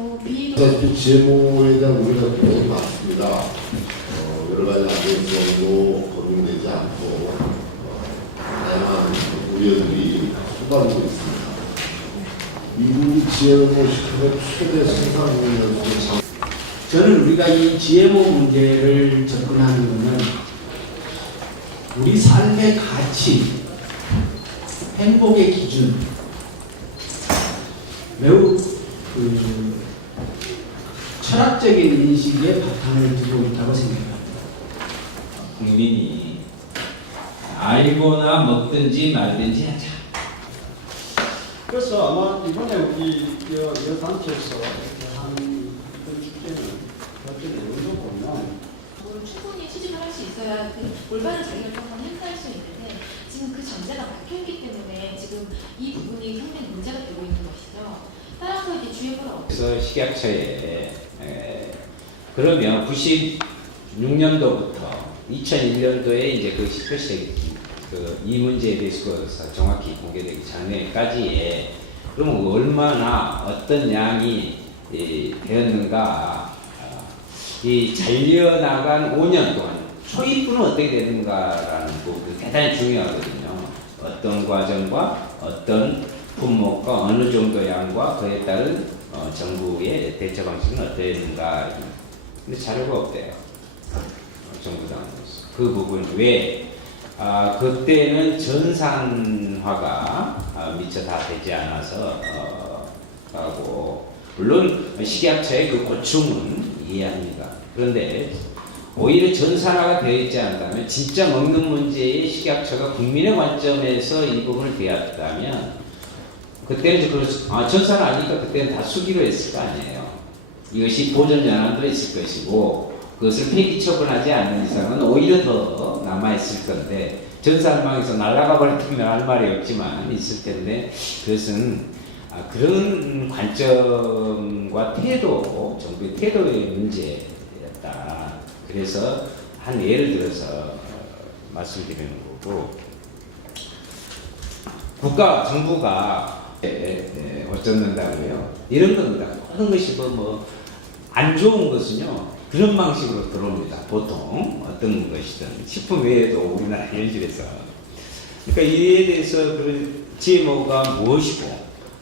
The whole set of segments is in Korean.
경우 비위 GMO에 대한 우려가 굉장히 많습니다. 여러 가지 안전성도 검증되지 않고 다양한 우려들이 쏟아지고 있습니다. 미국이 GMO 식품의 최대 생산국이면서 저는 우리가 이 GMO 문제를 접근하는 것은 우리 삶의 가치, 행복의 기준, 매우 철학적인 인식에 바탕을 두고 있다고 생각합니다. 국민이 알거나 먹든지 말든지 하자. 그래서 아마 이번에 우리 단체에서 이렇게 한 그런 축제는 어떤 내용도 보면 충분히 수집을 할 수 있어야 올바른 자기결정권을 행사할 수 있는데 지금 그 전제가 막혀있기 때문에 지금 이 부분이 상당히 문제가 되고 있는 것이죠. 따라서 이제 GMO를 그래서 식약처에 그러면 96년도부터 2001년도에 이제 그 18세기 이 문제에 대해서 정확히 공개되기 전에까지에 그러면 얼마나 어떤 양이 되었는가 이 잘려나간 5년 동안 초입부는 어떻게 되는가라는 부분이 대단히 중요하거든요. 어떤 과정과 어떤 품목과 어느 정도 양과 그에 따른 정부의 대처 방식은 어땠는가. 근데 자료가 없대요. 정부 당에서. 그 부분 왜 그때는 전산화가 미처 다 되지 않아서 하고 물론 식약처의 그 고충은 이해합니다. 그런데 오히려 전산화가 되어 있지 않다면 진짜 먹는 문제에 식약처가 국민의 관점에서 이 부분을 대했다면 그때는 전산화 아니니까 그때는 다 수기로 했을 거 아니에요. 이것이 보존 연한도 있을 것이고 그것을 폐기 처분하지 않는 이상은 오히려 더 남아있을 건데 전산망에서 날아가 버렸다면 할 말이 없지만 있을 텐데 그것은 그런 관점과 태도, 정부의 태도의 문제였다. 그래서 한 예를 들어서 말씀드리는 거고 정부가 어쩌는다고요? 이런 겁니다. 모든 것이 안 좋은 것은요. 그런 방식으로 들어옵니다. 보통 어떤 것이든 식품 외에도 우리나라 예를 들어서 그러니까 이에 대해서 그 GMO가 무엇이고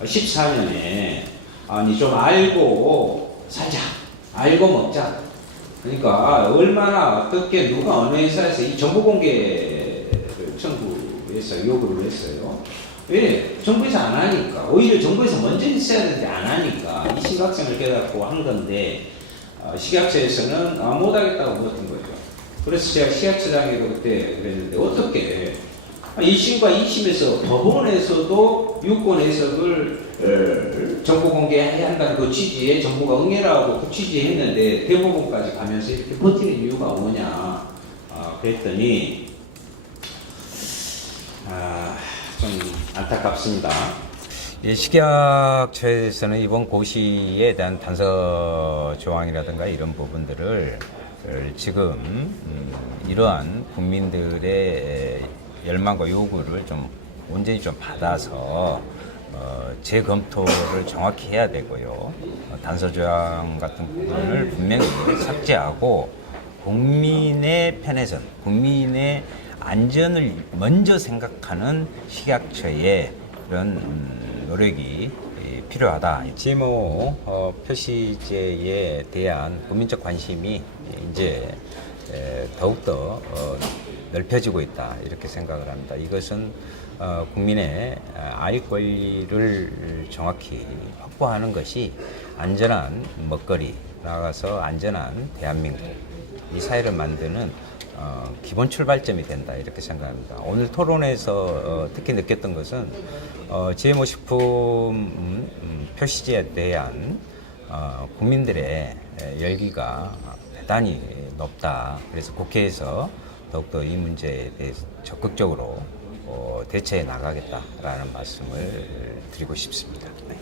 14년에 아니 좀 알고 사자, 알고 먹자. 그러니까 얼마나 어떻게 누가 어느 회사에서 이 정보 공개를 청구해서 요구를 했어요. 왜? 정부에서 안 하니까. 오히려 정부에서 먼저 있어야 되는데 안 하니까 이 심각성을 깨닫고 한 건데 식약처에서는 못하겠다고 못한 거죠. 그래서 제가 식약처장에도 그때 그랬는데 어떻게 1심과 2심에서 법원에서도 유권 해석을 정보 공개해야 한다는 그 취지에 정부가 응해라고 그 취지에 했는데 대법원까지 가면서 이렇게 버티는 이유가 뭐냐 그랬더니 좀 안타깝습니다. 식약처에서는 이번 고시에 대한 단서 조항이라든가 이런 부분들을 지금 이러한 국민들의 열망과 요구를 좀 온전히 좀 받아서 재검토를 정확히 해야 되고요. 단서 조항 같은 부분을 분명히 삭제하고 국민의 편에선 국민의 안전을 먼저 생각하는 식약처의 그런 노력이 필요하다. GMO 표시제에 대한 국민적 관심이 이제 더욱더 넓혀지고 있다 이렇게 생각을 합니다. 이것은 국민의 알 권리를 정확히 확보하는 것이 안전한 먹거리 나아가서 안전한 대한민국 이 사회를 만드는 기본 출발점이 된다 이렇게 생각합니다. 오늘 토론에서 특히 느꼈던 것은 GMO 식품 표시제에 대한 국민들의 열기가 대단히 높다. 그래서 국회에서 더욱더 이 문제에 대해서 적극적으로 대처해 나가겠다라는 말씀을 드리고 싶습니다. 네.